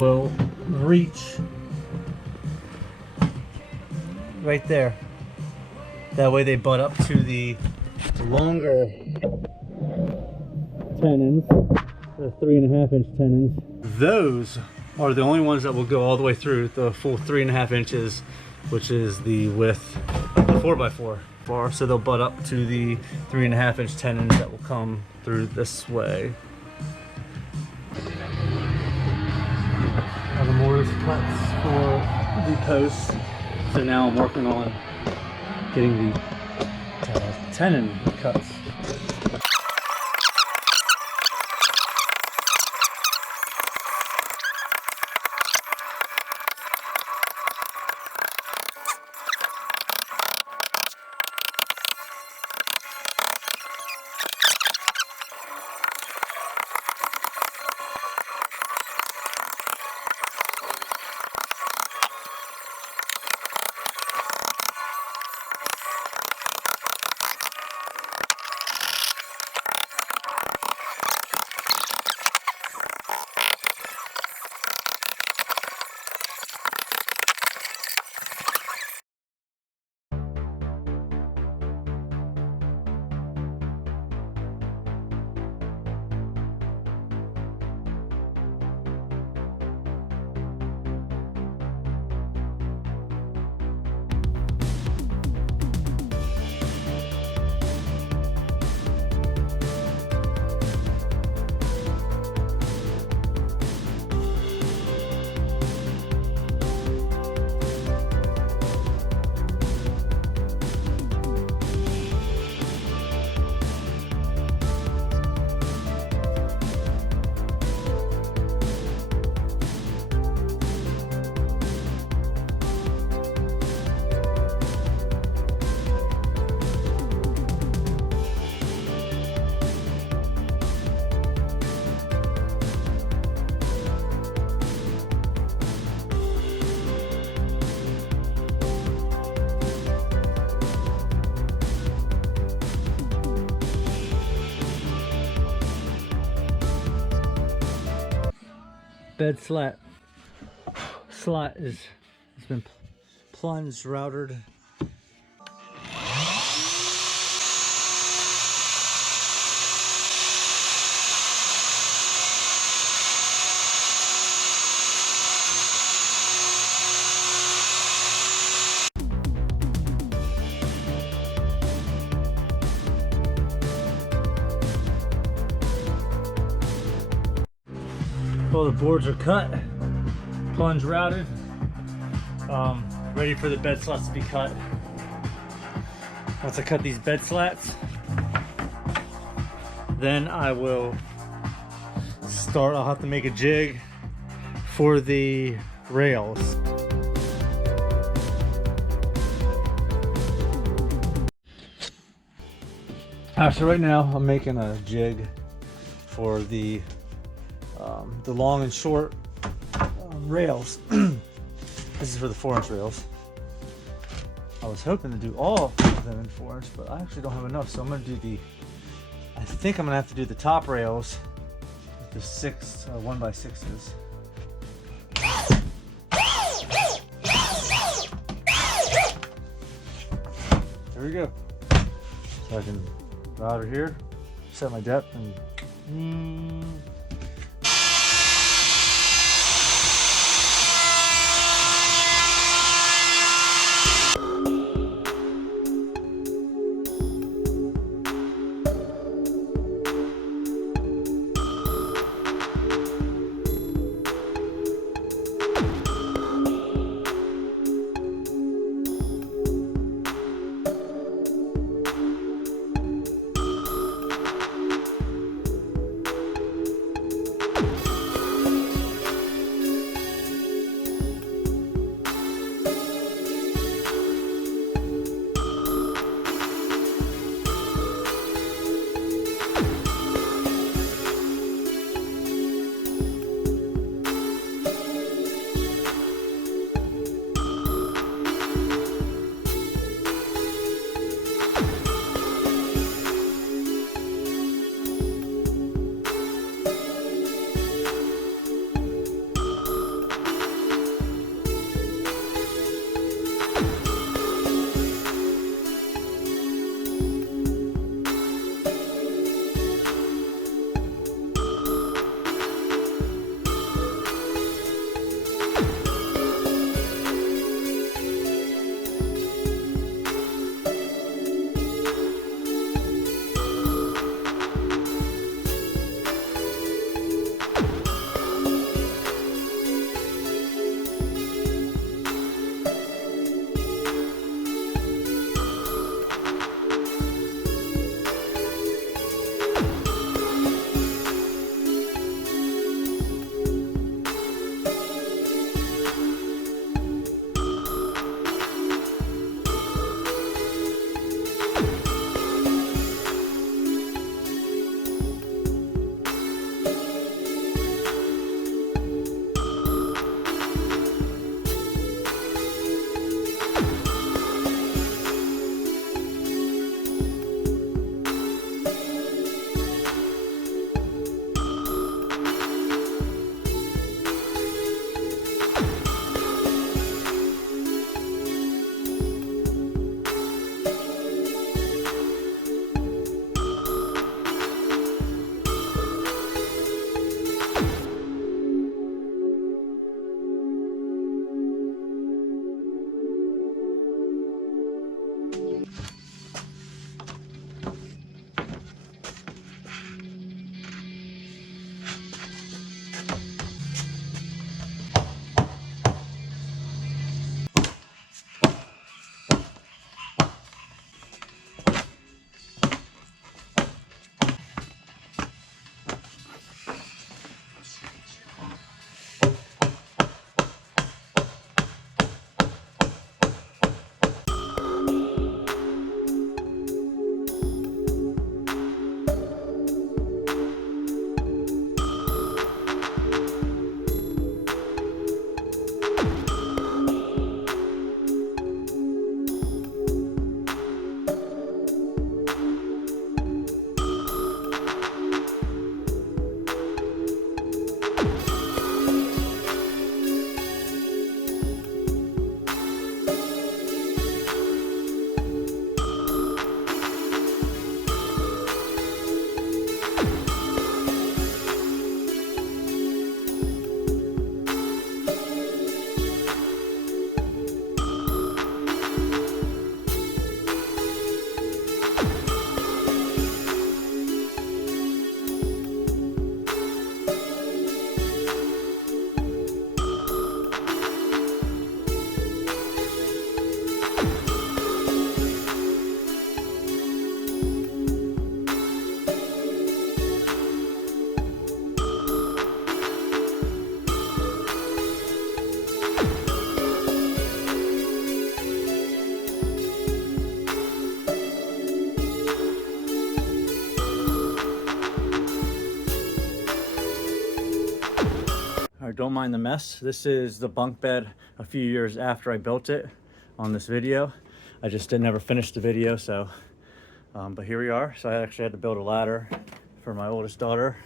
will reach right there. That way they butt up to the longer tenons, the 3.5 inch tenons. Those are the only ones that will go all the way through the full 3.5 inches, which is the width of the 4x4 bar. So they'll butt up to the 3.5 inch tenons that will come through this way. The mortise cuts for the posts. So now I'm working on getting the tenon cuts. Bed slot has been plunged, routed. All the boards are cut, plunge routed, ready for the bed slats to be cut. Once I cut these bed slats, then I will start. I'll have to make a jig for the rails. So right now I'm making a jig for the long and short rails. This is for the 4-inch rails. I was hoping to do all of them in 4-inch, but I actually don't have enough, so I'm going to do I think I'm going to have to do the top rails, the 1x6s. There we go. So I can route it here, set my depth, and right, don't mind the mess. This is the bunk bed a few years after I built it on this video. I just never finished the video, so, but here we are. So I actually had to build a ladder for my oldest daughter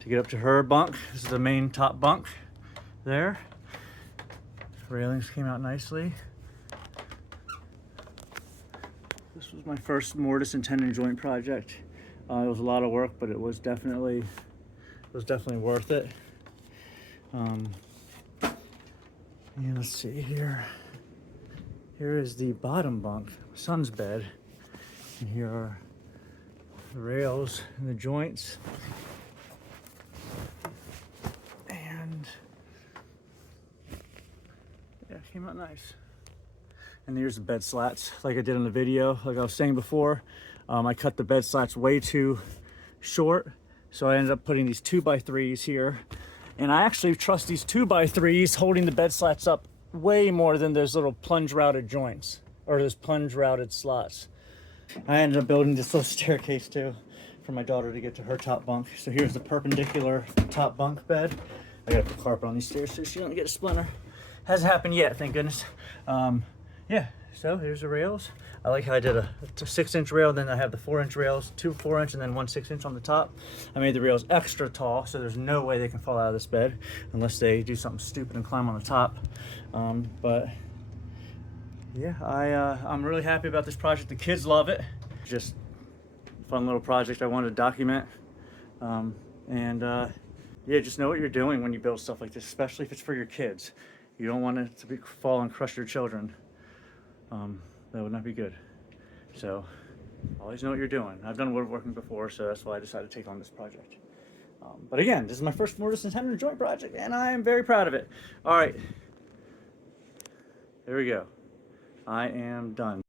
to get up to her bunk. This is the main top bunk there. Railings came out nicely. This was my first mortise and tenon joint project. It was a lot of work, but it was definitely worth it. And let's see here. Here is the bottom bunk, my son's bed. And here are the rails and the joints. And yeah, it came out nice. And here's the bed slats, like I did in the video. Like I was saying before, I cut the bed slats way too short. So I ended up putting these 2x3s here. And I actually trust these 2x3s holding the bed slats up way more than those little plunge routed joints or those plunge routed slots. I ended up building this little staircase too for my daughter to get to her top bunk. So here's the perpendicular top bunk bed. I gotta put carpet on these stairs so she don't get a splinter. Hasn't happened yet, thank goodness. Yeah, so here's the rails. I like how I did a 6-inch rail, then I have the 4-inch rails, 2 4-inch and then 1 6-inch on the top. I made the rails extra tall, so there's no way they can fall out of this bed unless they do something stupid and climb on the top. But yeah, I'm really happy about this project. The kids love it. Just a fun little project I wanted to document. Yeah, just know what you're doing when you build stuff like this, especially if it's for your kids. You don't want it to fall and crush your children. That would not be good. So always know what you're doing. I've done woodworking before, so that's why I decided to take on this project. But again, this is my first mortise and tenon joint project, and I am very proud of it. All right, there we go. I am done.